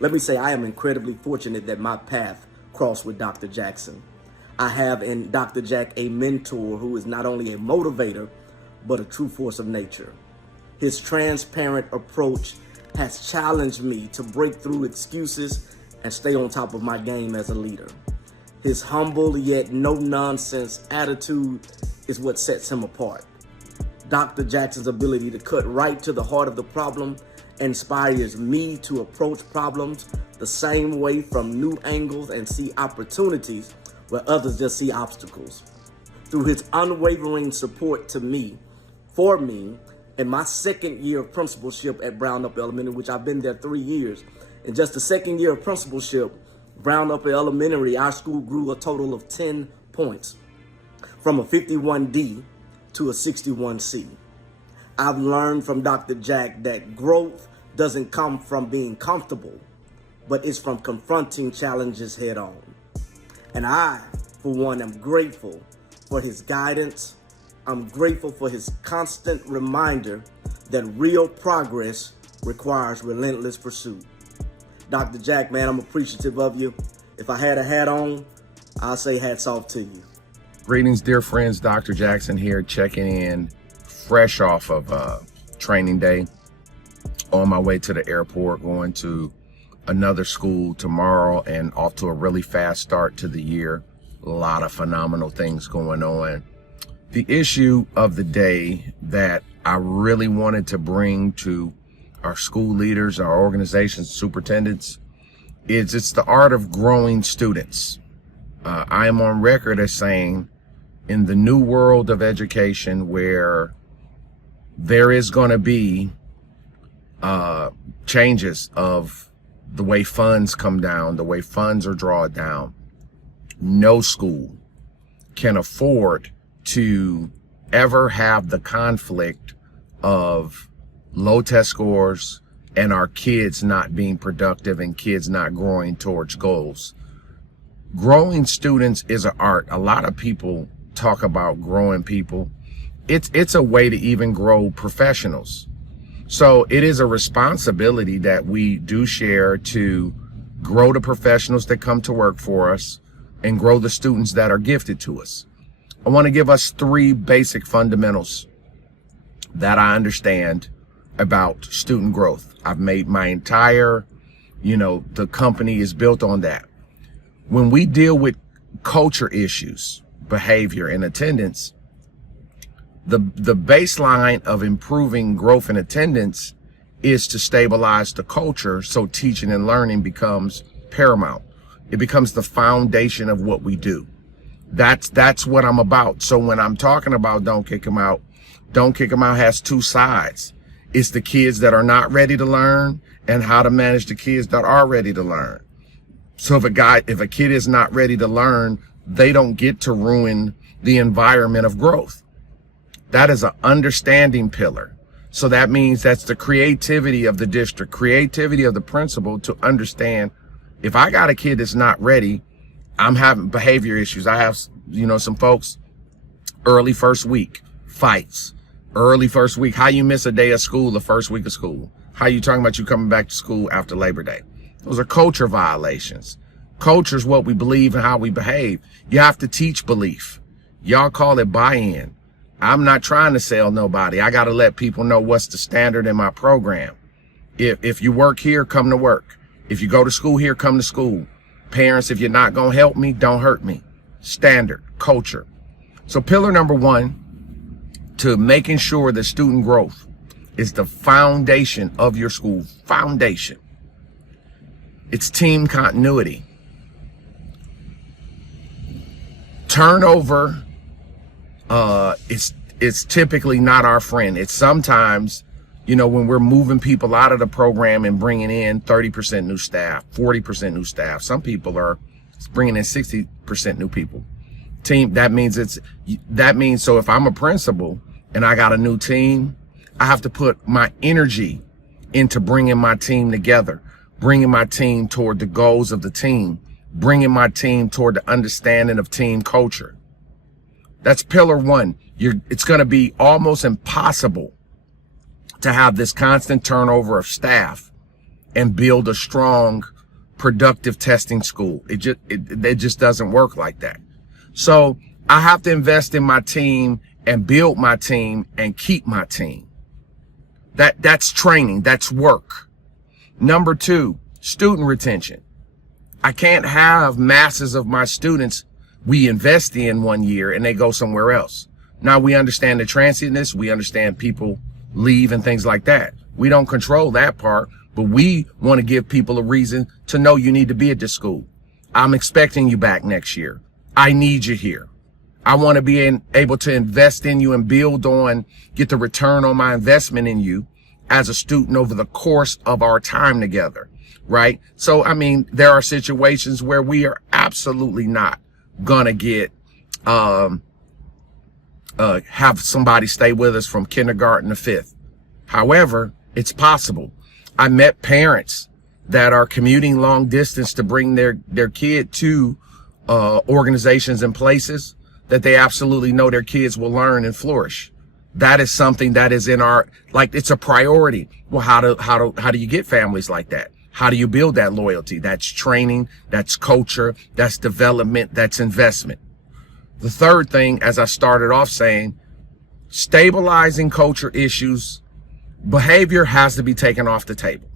Let me say I am incredibly fortunate that my path crossed with Dr. Jackson. I have in Dr. Jack a mentor who is not only a motivator, but a true force of nature. His transparent approach has challenged me to break through excuses and stay on top of my game as a leader. His humble yet no-nonsense attitude is what sets him apart. Dr. Jackson's ability to cut right to the heart of the problem inspires me to approach problems the same way, from new angles, and see opportunities where others just see obstacles. Through his unwavering support for me, in my second year of principalship at Brown Upper Elementary, which I've been there 3 years, in just the second year of principalship, Brown Upper Elementary, our school grew a total of 10 points, from a 51D to a 61C. I've learned from Dr. Jack that growth doesn't come from being comfortable, but it's from confronting challenges head on. And I, for one, am grateful for his guidance. I'm grateful for his constant reminder that real progress requires relentless pursuit. Dr. Jack, man, I'm appreciative of you. If I had a hat on, I'll say hats off to you. Greetings, dear friends. Dr. Jackson here, checking in fresh off of training day, on my way to the airport, going to another school tomorrow, and off to a really fast start to the year. A lot of phenomenal things going on. The issue of the day that I really wanted to bring to our school leaders, our organizations, superintendents, is it's the art of growing students. I am on record as saying, in the new world of education, where there is going to be changes of the way funds come down, the way funds are drawn down, no school can afford to ever have the conflict of low test scores and our kids not being productive and kids not growing towards goals. Growing students is an art. A lot of people talk about growing people. It's a way to even grow professionals. So it is a responsibility that we do share to grow the professionals that come to work for us and grow the students that are gifted to us. I want to give us 3 basic fundamentals that I understand about student growth. I've made my entire, the company is built on that. When we deal with culture issues, behavior, and attendance, the baseline of improving growth and attendance is to stabilize the culture so teaching and learning becomes paramount. It becomes the foundation of what we do. That's what I'm about. So when I'm talking about Don't Kick 'Em Out has 2 sides. It's the kids that are not ready to learn and how to manage the kids that are ready to learn. So if a kid is not ready to learn, they don't get to ruin the environment of growth. That is an understanding pillar. So that means that's the creativity of the district, creativity of the principal to understand, if I got a kid that's not ready, I'm having behavior issues. I have, some folks, early first week, fights. Early first week, how you miss a day of school the first week of school? How you talking about you coming back to school after Labor Day? Those are culture violations. Culture is what we believe and how we behave. You have to teach belief. Y'all call it buy-in. I'm not trying to sell nobody. I got to let people know what's the standard in my program. If you work here, come to work. If you go to school here, come to school. Parents, if you're not going to help me, don't hurt me. Standard, culture. So pillar number 1 to making sure that student growth is the foundation of your school. Foundation. It's team continuity. Turnover, it's typically not our friend. It's sometimes, when we're moving people out of the program and bringing in 30% new staff, 40% new staff. Some people are bringing in 60% new people. That means so if I'm a principal and I got a new team, I have to put my energy into bringing my team together, bringing my team toward the goals of the team, bringing my team toward the understanding of team culture. That's pillar 1. It's going to be almost impossible to have this constant turnover of staff and build a strong, productive testing school. It just doesn't work like that. So I have to invest in my team and build my team and keep my team. That's training. That's work. Number 2, student retention. I can't have masses of my students we invest in one year and they go somewhere else. Now we understand the transientness. We understand people leave and things like that. We don't control that part, but we want to give people a reason to know you need to be at this school. I'm expecting you back next year. I need you here. I want to be able to invest in you and build on, get the return on my investment in you as a student over the course of our time together, right? So, I mean, there are situations where we are absolutely not gonna get, have somebody stay with us from kindergarten to 5th. However, it's possible. I met parents that are commuting long distance to bring their kid to organizations and places that they absolutely know their kids will learn and flourish. That is something that is in our, like, it's a priority. Well, how do you get families like that? How do you build that loyalty? That's training, that's culture, that's development, that's investment. The third thing, as I started off saying, stabilizing culture issues, behavior has to be taken off the table.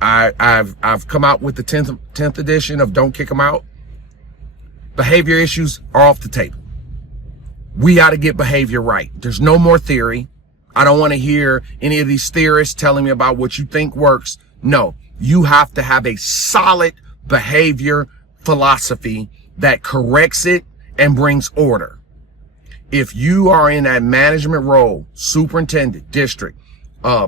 I've come out with the 10th edition of Don't Kick Them Out. Behavior issues are off the table. We got to get behavior right. There's no more theory. I don't want to hear any of these theorists telling me about what you think works. No, you have to have a solid behavior philosophy that corrects it and brings order. If you are in that management role, superintendent, district,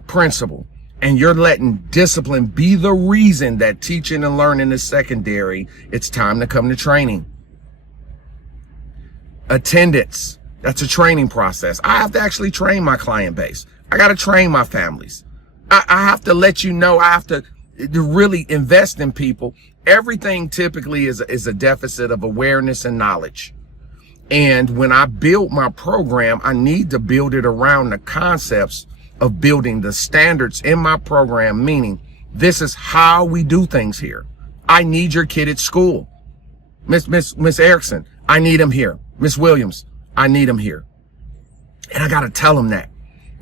principal, and you're letting discipline be the reason that teaching and learning is secondary, it's time to come to training. Attendance, that's a training process. I have to actually train my client base. I got to train my families. I have to let you know, I have to really invest in people. Everything typically is a deficit of awareness and knowledge. And when I build my program, I need to build it around the concepts of building the standards in my program, meaning this is how we do things here. I need your kid at school. Miss Erickson, I need him here. Miss Williams, I need him here. And I got to tell them that.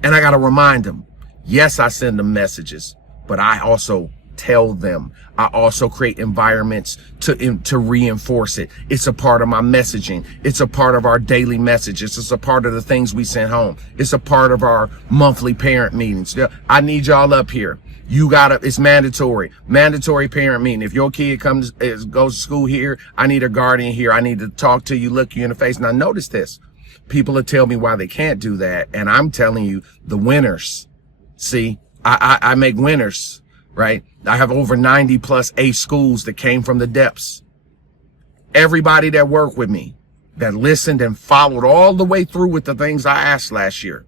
And I got to remind them. Yes, I send them messages, but I also tell them. I also create environments to reinforce it. It's a part of my messaging. It's a part of our daily messages. It's a part of the things we send home. It's a part of our monthly parent meetings. I need y'all up here. You gotta, it's mandatory parent meeting. If your kid goes to school here, I need a guardian here. I need to talk to you, look you in the face. Now notice this. People will tell me why they can't do that. And I'm telling you, the winners. See, I make winners, right? I have over 90 plus A schools that came from the depths. Everybody that worked with me, that listened and followed all the way through with the things I asked last year,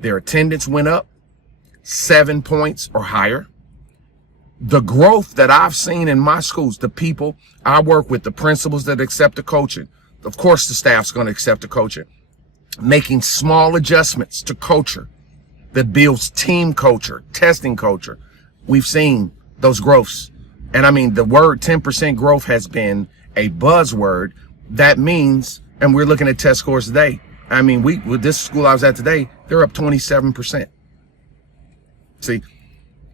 their attendance went up 7 points or higher. The growth that I've seen in my schools, the people I work with, the principals that accept the coaching, of course the staff's going to accept the coaching, making small adjustments to culture that builds team culture, testing culture. We've seen those growths. And I mean, the word 10% growth has been a buzzword. That means, and we're looking at test scores today. I mean, with this school I was at today, they're up 27%. See,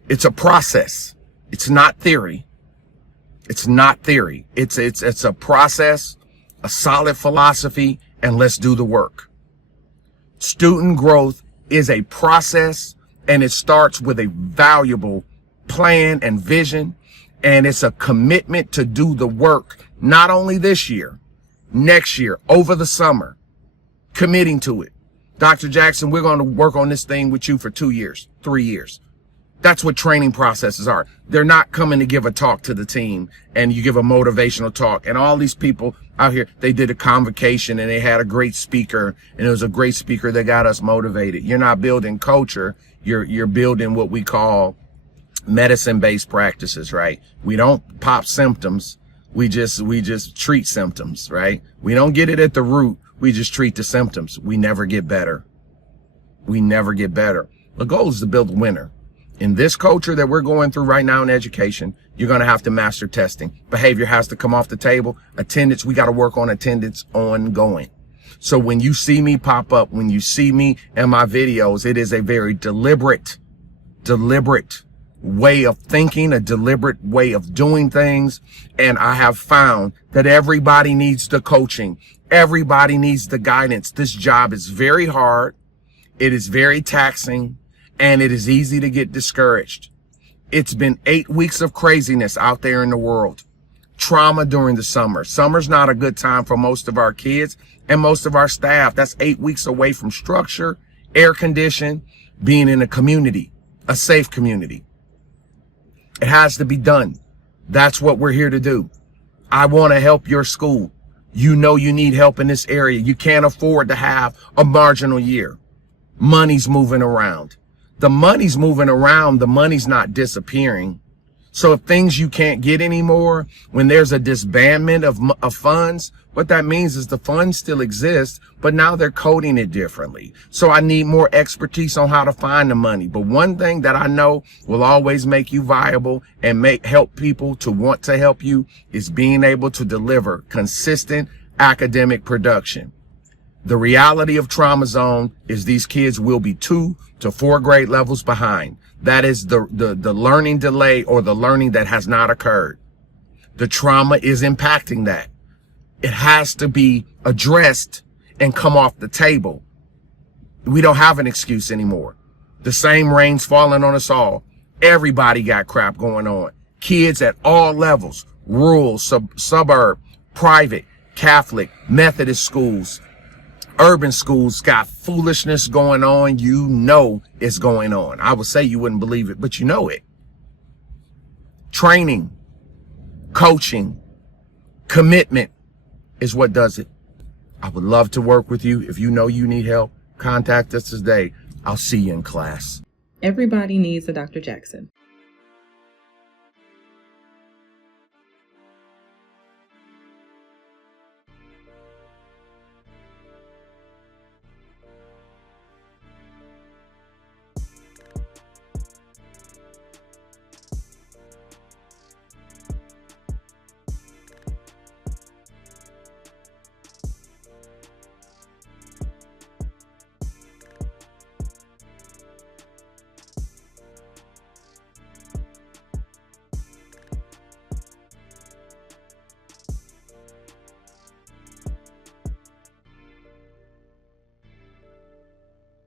it's a process. It's not theory. It's not theory. It's a process, a solid philosophy, and let's do the work. Student growth is a process, and it starts with a valuable plan and vision, and it's a commitment to do the work, not only this year, next year, over the summer, committing to it. Dr. Jackson, we're going to work on this thing with you for 2 years, 3 years. That's what training processes are. They're not coming to give a talk to the team and you give a motivational talk. And all these people out here, they did a convocation and they had a great speaker, and it was a great speaker that got us motivated. You're not building culture. You're building what we call medicine-based practices, right? We don't pop symptoms. We just treat symptoms, right? We don't get it at the root. We just treat the symptoms. We never get better. We never get better. The goal is to build a winner. In this culture that we're going through right now in education, you're going to have to master testing. Behavior has to come off the table. Attendance, we got to work on attendance ongoing. So when you see me pop up, when you see me in my videos, it is a very deliberate way of thinking, a deliberate way of doing things. And I have found that everybody needs the coaching. Everybody needs the guidance. This job is very hard. It is very taxing, and it is easy to get discouraged. It's been 8 weeks of craziness out there in the world. Trauma during the summer. Summer's not a good time for most of our kids and most of our staff. That's 8 weeks away from structure, air conditioning, being in a community, a safe community. It has to be done. That's what we're here to do. I want to help your school. You know you need help in this area. You can't afford to have a marginal year. Money's moving around. The money's moving around. The money's not disappearing. So if things you can't get anymore, when there's a disbandment of funds, what that means is the funds still exist, but now they're coding it differently. So I need more expertise on how to find the money. But one thing that I know will always make you viable and help people to want to help you is being able to deliver consistent academic production. The reality of Trauma Zone is these kids will be 2 to 4 grade levels behind. That is the learning delay, or the learning that has not occurred. The trauma is impacting that. It has to be addressed and come off the table. We don't have an excuse anymore. The same rain's falling on us all. Everybody got crap going on. Kids at all levels, rural, suburb, private, Catholic, Methodist schools, urban schools got foolishness going on. You know it's going on. I would say you wouldn't believe it, but you know it. Training, coaching, commitment is what does it. I would love to work with you. If you know you need help, contact us today. I'll see you in class. Everybody needs a Dr. Jackson.